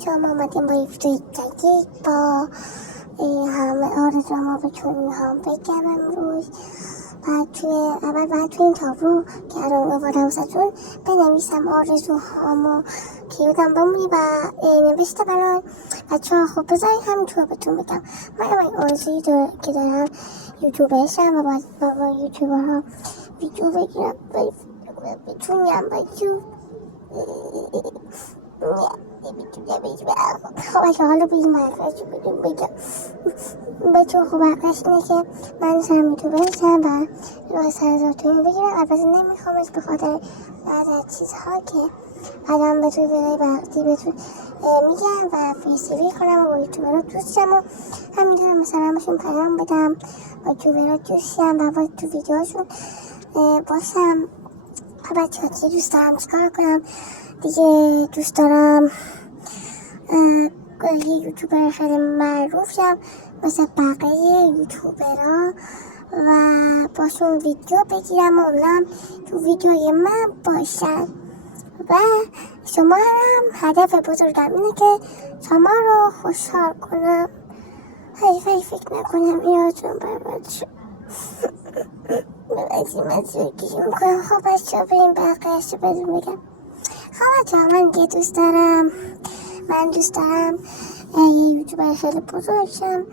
بچه ما آمدیم با یک ویدیو جدید با همه آرزوام بتونم بگم امروز. اول باید توی این تابلو که الان آوردم واسهتون بنویسم آرزوهامو که یادم بمونه و نوشته برای بچه ها. خب بذارید همینطور بهتون بگم. من این آرزویی که دارم یوتیوبر شم و با یوتیوبرها ویدیو بگیرم بتونم خب بچه حالا بگیم حرفش بگم بچه. خب حقش اینه که من سرم یوتیوبر شم و راه 100,000 تومن بگیرم. البته نمیخوامش به خاطر بعض از چیزها که بعدم به توی ویدیوی بعدی بهتون میگم و فیسیوی کنم و با یوتیوبرها دوست شم و همینطور مثلا باشون پیام بدم با یوتیوبرها دوست شم و با تو ویدیوهاشون باشم. خب بچه ها که دوست دارم چیکار کنم دیگه؟ دوست دارم یه یوتیوبر خیلی معروف شم مثل بقیه یوتیوبرها و باشون ویدیو بگیرم و اونم تو ویدیوی من باشن و شما هم هدف بزرگم اینه که شما رو خوشحال کنم. خیلی فکر نکنم یادتون برمد شد مزرگیشون کنم. خب بچه ها بریم بقیهش رو بدون بگم. خب بچه ها من یه دوست دارم یه یوتیوبر خیلی بزرگ شم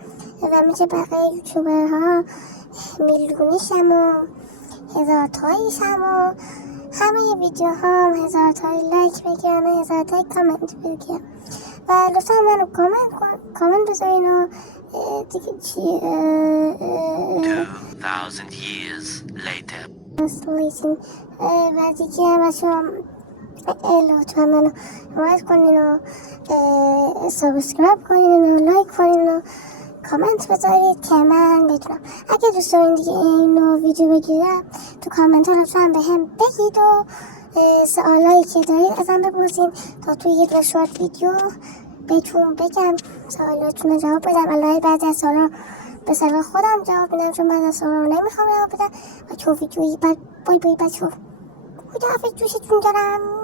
و مثل بقیه یوتیوبرها میلیونی شم و 1000 تایی شم و همه ویدیوهام 1000 تایی لایک بگیرن و 1000 تایی کامنت بگیرن و لطفا منو کامنت بذارین و دیگه چی 2000 years later و دیگه هم بچه‌ها لطفا منو حمایت کنین و سابسکرایب کنین و لایک کنین و کامنت بذارید که من بدونم. اگه دوست دارین دیگه اینو ویدیو بگیرم تو کامنت ها لطفا به هم بگید و سوالایی که دارید ازم بپرسین تا توی یه شورت ویدیو بهتون بگم سوالاتون رو جواب بدم. البته بعضی از سوالا به سوال خودم جواب میدم چون بعضی از سوالا رو نمیخوام جواب بدم. بچه‌ها ویدیویی بعد بای بچه‌ها خداحافظ، دوستتون دارم.